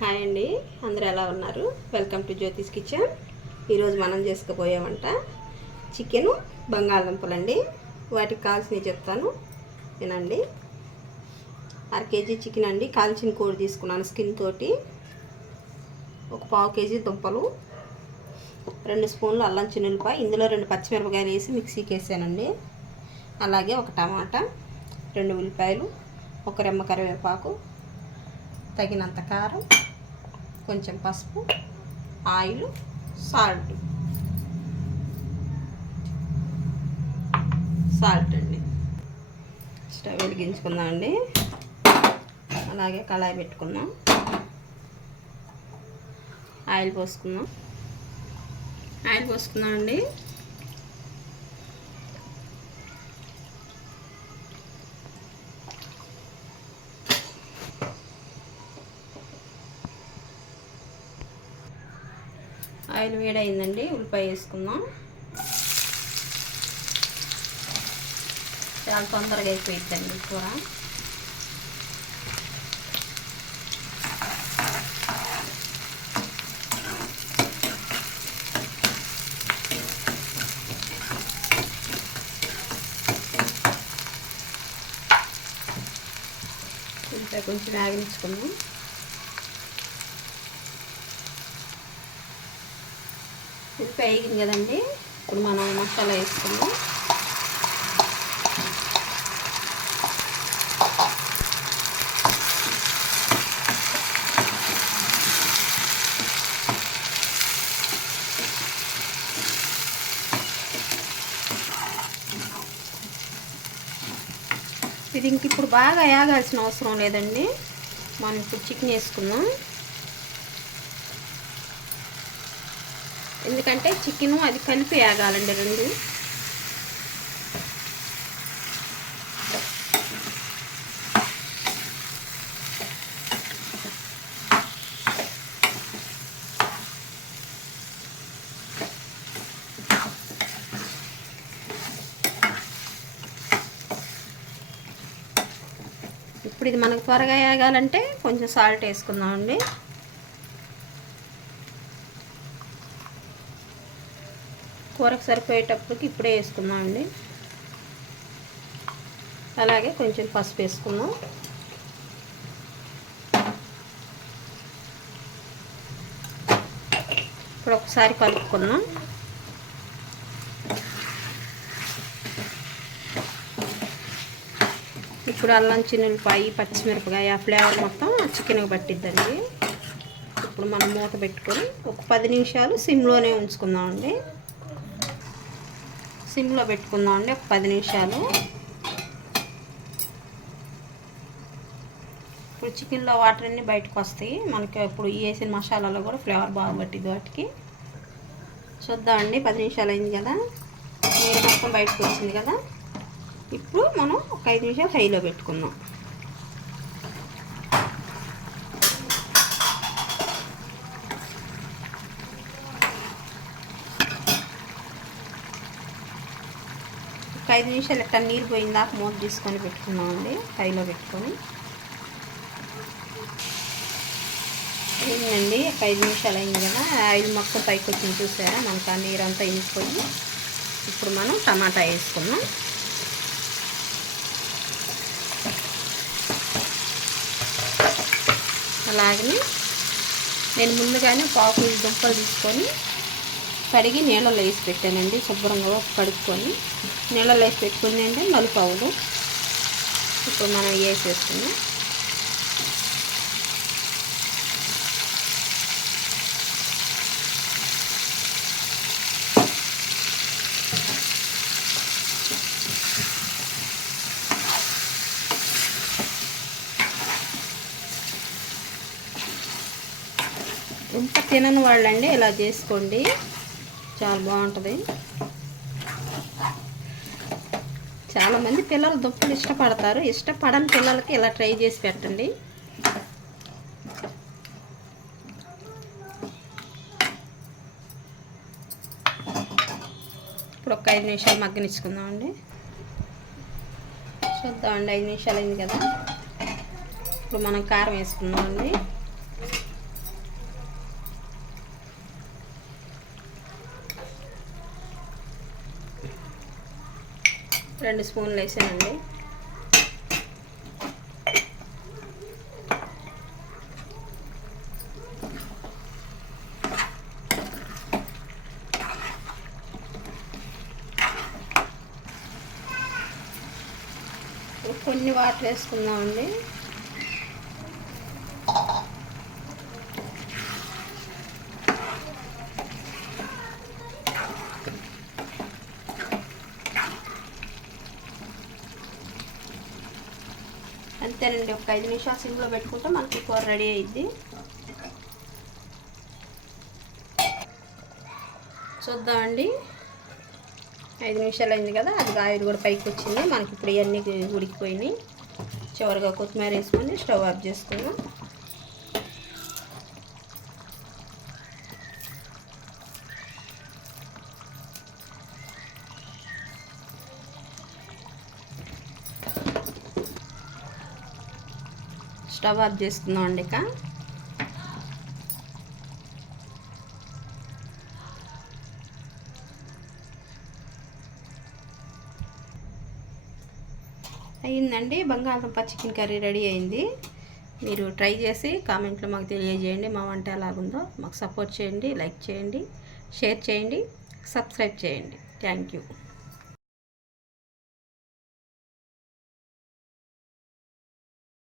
Hi అండి. అందరూ ఎలా ఉన్నారు? వెల్కమ్ టు జ్యోతిష్ కిచెన్ ఈరోజు మనం చేసుకుపోయే వంట చికెను బంగాళదుంపలండి వాటికి కావాల్సినవి చెప్తాను. వినండి. అర కేజీ చికెన్ అండి. కాల్చిన కూర తీసుకున్నాను స్కిన్ తోటి. ఒక పావు కేజీ దుంపలు. రెండు స్పూన్లు అల్లం చిన్నులపాయ ఇందులో రెండు పచ్చిమిరపకాయలు వేసి మిక్సీకి వేసానండి అలాగే ఒక టమాటా రెండు ఉల్లిపాయలు ఒక రెమ్మ కరివేపాకు తగినంత కారం కొంచెం పసుపు ఆయిల్ సాల్ట్. సాల్ట్ అండి. స్టవ్ వెలిగించుకుందాం అండి అలాగే కళాయి పెట్టుకుందాం. ఆయిల్ పోసుకుందాం. ఆయిల్ పోసుకుందాం అండి ఆయిల్ వేడైందండి ఉల్లిపాయ వేసుకుందాం. చాలా తొందరగా అయిపోయిద్దండి కూర. ఉల్లిపాయ కొంచెం వేగనిచ్చుకుందాం ఉప్పు వేగింది కదండి. ఇప్పుడు మనం మసాలా వేసుకుందాం. ఇది ఇంక ఇప్పుడు బాగా వేగాల్సిన అవసరం లేదండి. మనం ఇప్పుడు చికెన్ వేసుకుందాం. ఎందుకంటే చికెను అది కలిపి వేగాలండి రెండు. ఇప్పుడు ఇది మనకు త్వరగా వేగాలంటే కొంచెం సాల్ట్ వేసుకుందామండి. కూరకు సరిపోయేటప్పటికి ఇప్పుడే వేసుకుందాం అండి అలాగే కొంచెం పసుపు వేసుకుందాం. ఇప్పుడు ఒకసారి కలుపుకుందాం. ఇప్పుడు అల్లం చిన్నులపాయి పచ్చిమిరపకాయ ఆ ఫ్లేవర్ మొత్తం చికెన్కి పట్టిద్దండి. ఇప్పుడు మనం మూత పెట్టుకొని ఒక పది నిమిషాలు సిమ్లోనే ఉంచుకుందామండి. సిమ్లో పెట్టుకుందాం అండి ఒక పది నిమిషాలు. ఇప్పుడు చికెన్లో వాటర్ అన్నీ బయటకు వస్తాయి. మనకి ఇప్పుడు వేసిన మసాలాలో కూడా ఫ్లేవర్ బాగా పట్టింది వాటికి. చూద్దామండి పది నిమిషాలు అయింది కదా. నీరు మొత్తం బయటకు వచ్చింది కదా. ఇప్పుడు మనం ఒక ఐదు నిమిషాలు హైలో పెట్టుకుందాం. ఒక ఐదు నిమిషాలు ఎట్లా నీరు పోయిందాక మూత తీసుకొని పెట్టుకున్నామండి. హైలో పెట్టుకొని. అయిందండి. ఒక ఐదు నిమిషాలు అయింది కదా. ఆయిల్ మొత్తం పైకి వచ్చింది చూసారా? మనకు ఆ నీరు అంతా ఇంకిపోయి ఇప్పుడు మనం టమాటా వేసుకున్నాం అలాగే నేను ముందుగానే పావు కేజీ దుంపలు తీసుకొని కడిగి నీళ్ళలో వేసి పెట్టానండి శుభ్రంగా కడుక్కొని. నీళ్ళలో వేసి పెట్టుకుని అంటే నలుపు అవ్వదు ఇప్పుడు మనం వేసేసుకున్నాం దుంప తినని వాళ్ళండి ఇలా చేసుకోండి. చాలా బాగుంటుంది. చాలామంది పిల్లలు దుప్పలు ఇష్టపడతారు. ఇష్టపడని పిల్లలకి ఇలా ట్రై చేసి పెట్టండి. ఇప్పుడు ఒక ఐదు నిమిషాలు మగ్గనిచ్చుకుందామండి చూద్దామండి ఐదు నిమిషాలు అయింది కదా. ఇప్పుడు మనం కారం వేసుకుందామండి రెండు స్పూన్లు వేసానండి. కొన్ని వాటర్ వేసుకుందామండి. అంతేనండి ఒక ఐదు నిమిషాలు సిమ్లో పెట్టుకుంటే మనకి కూర రెడీ అయ్యిద్ది చూద్దామండి. ఐదు నిమిషాలు అయింది కదా అది ఆయిల్ కూడా పైకి వచ్చింది. మనకి ఇప్పుడు ఇవన్నీ ఉడికిపోయినాయి. చివరిగా కొత్తిమీర వేసుకొని స్టవ్ ఆఫ్ చేసుకున్నాం స్టవ్ ఆఫ్ చేసుకుందాం అండి ఇక. అయిందండి బంగాళదుంప చికెన్ కర్రీ రెడీ అయింది. మీరు ట్రై చేసి కామెంట్లో మాకు తెలియజేయండి మా వంట ఎలాగుందో. మాకు సపోర్ట్ చేయండి లైక్ చేయండి షేర్ చేయండి సబ్స్క్రైబ్ చేయండి. Thank you.